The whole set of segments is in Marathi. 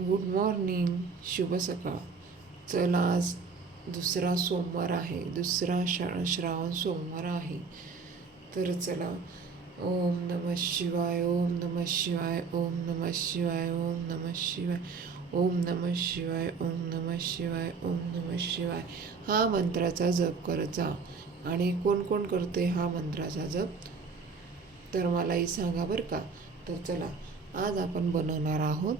गुड मॉर्निंग शुभ सकाळ. चला आज दुसरा सोमवार आहे. दुसरा शा श्रावण सोमवार आहे. तर चला ओम नम शिवाय ओम नम शिवाय ओम नम शिवाय ओम नम शिवाय ओम नम शिवाय ओम नम शिवाय ओम नम शिवाय. हा मंत्राचा जप करत जा. आणि कोण कोण करते हा मंत्राचा जप? तर मलाही सांगा बरं का. तर चला आज आपण बनवणार आहोत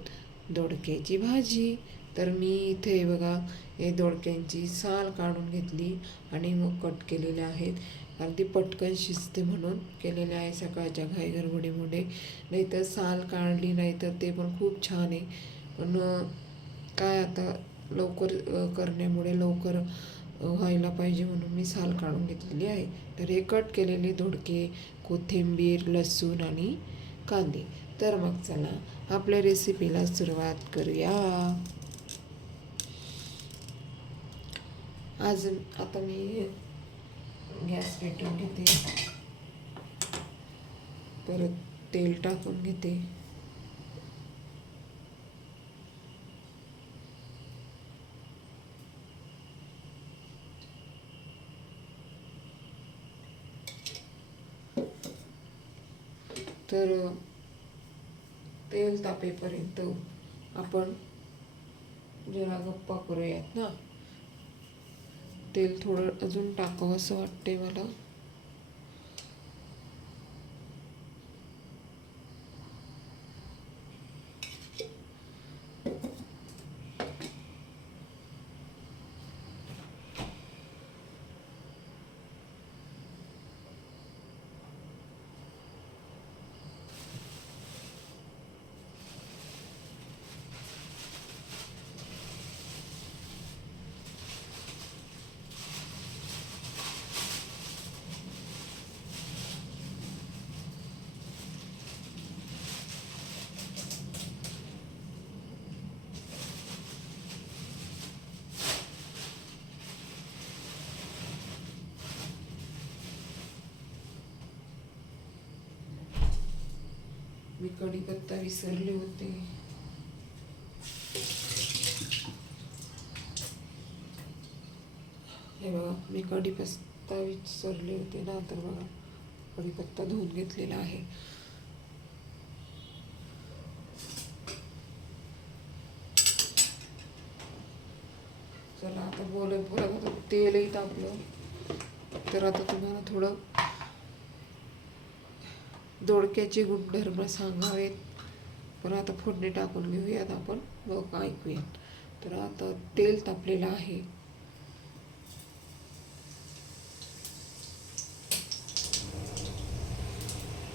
दोडक्याची भाजी. तर मी इथे बघा हे दोडक्यांची साल काढून घेतली आणि मग कट केलेले आहेत. कारण ती पटकन शिजते म्हणून केलेले आहे सकाळच्या घाई गडबडीमुळे नाहीतर साल काढली नाही तर ते पण खूप छान आहे. पण काय आता लवकर करण्यामुळे लवकर व्हायला पाहिजे म्हणून मी साल काढून घेतलेली आहे. तर हे कट केलेले दोडके कोथिंबीर लसूण आणि कांदे. तर मग चला आपल्या रेसिपीला सुरुवात करूया. आज आता मी गॅस पेटवून घेते. परत तेल टाकून घेते. तर तेल तापेपर्यंत आपण जरा गप्पा करूयात ना? तेल थोडं अजून टाकावं असं वाटते मला. मी कढीपत्ता विसरले होते. हे बघा मी कढीपत्ता विसरले होते ना तर बघा कढीपत्ता धुवून घेतलेला आहे. चला आता बोलत बोलत आता तेलही तापलं. तर आता तुम्हाला थोडं दोडक्याचे गुणधर्म सांगावेत. पण आता फोडणी टाकून घेऊयात आपण बघ ऐकूयात. तर आता तेल तापलेलं आहे.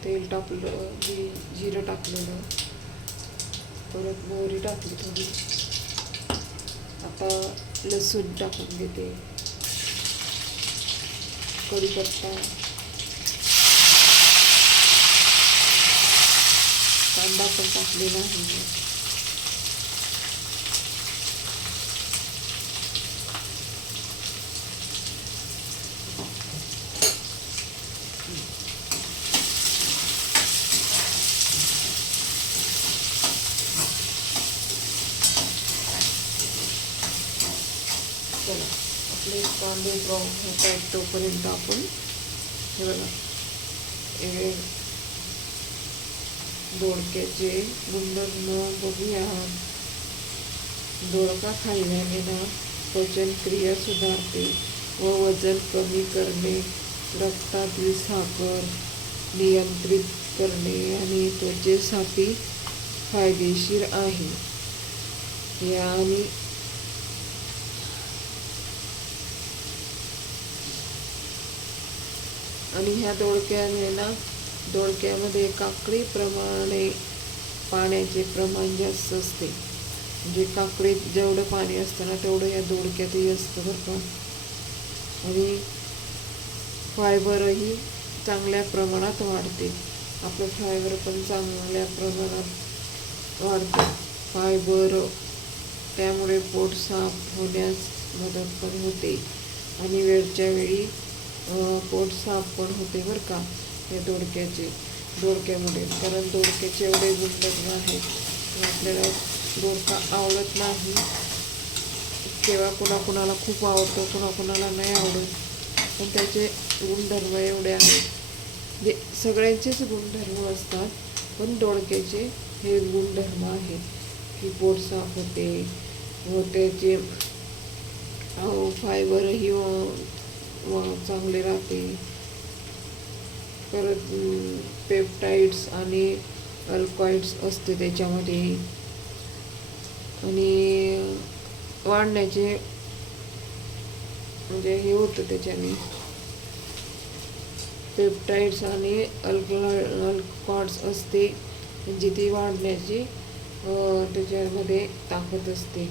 तेल टाकलं जी जिरं टाकलेलं. परत मोहरी टाकली थोडी. आता लसूण टाकून घेते. कढीपत्ता. कांदा पण टाकलेला आहे. चला आपले कांदे ब्राऊन होत आहेत तोपर्यंत आपण हे बघा. दोडक्याचे गुणधर्म बघूया. दोडका खाल्ल्याने ना पचनक्रिया सुधारते व वजन कमी करणे रक्तातील साखर नियंत्रित करणे आणि त्वचेसाठी फायदेशीर आहे. या आणि आणि ह्या दोडक्याने ना दोडक्यामध्ये काकडीप्रमाणे पाण्याचे प्रमाण जास्त असते. म्हणजे काकडीत जेवढं पाणी असतं ना तेवढं या दोडक्यातही असतं बरं का. आणि फायबरही चांगल्या प्रमाणात वाढते. आपलं फायबर पण चांगल्या प्रमाणात वाढते. फायबर त्यामुळे पोट साफ होण्यास मदत पण होते. आणि वेळच्या वेळी पोट साफ पण होते बरं का. हे दोडक्याचे दोडक्यामुळे कारण दोडक्याचे एवढे गुणधर्म आहेत. आपल्याला दोडका आवडत नाही. केव्हा कुणाकुणाला खूप आवडतो कुणाकुणाला नाही आवडत. पण त्याचे गुणधर्म एवढे आहेत. जे सगळ्यांचेच गुणधर्म असतात पण दोडक्याचे हे गुणधर्म आहेत. की पोट साफ होते व त्याचे फायबरही व चांगले राहते. परत पेप्टाइड्स आणि अल्कॉइड्स असते त्याच्यामध्ये. आणि वाढण्याचे म्हणजे हे होतं त्याच्याने. पेप्टाइड्स आणि अल्कला अल्कॉड्स असते जिथे ती वाढण्याची त्याच्यामध्ये ताकद असते.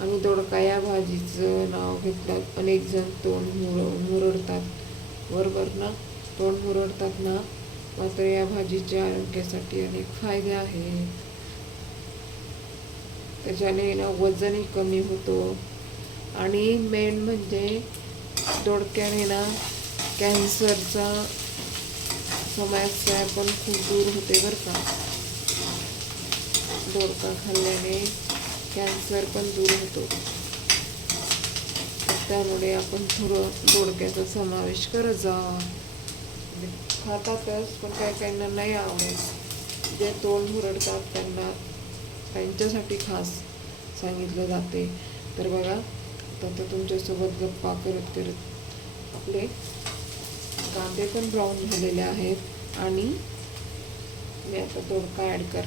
आणि दोडका या भाजीचं नाव घेतलं अनेक जण तोंड मुर मुरडतात. बरोबर ना? तोंड मुरडतात ना? मात्र या भाजीच्या आरोग्यासाठी अनेक फायदे आहेत. त्याच्याने ना वजनही कमी होतो. आणि मेन म्हणजे दोडक्याने ना कॅन्सरचा समस्या पण खूप दूर होते बरं का. दोडका खाल्ल्याने कॅन्सर पण दूर होतो. त्यामुळे आपण थोडं दोडक्याचा समावेश करत जा. म्हणजे खातातच पण काही काहींना नाही आवडत. जे तोंड हुरडतात त्यांना त्यांच्यासाठी खास सांगितलं जाते. तर बघा आता तर तुमच्यासोबत गप्पा करत करत आपले कांदे पण ब्राऊन झालेले आहेत आणि मी आता दोडका ॲड कर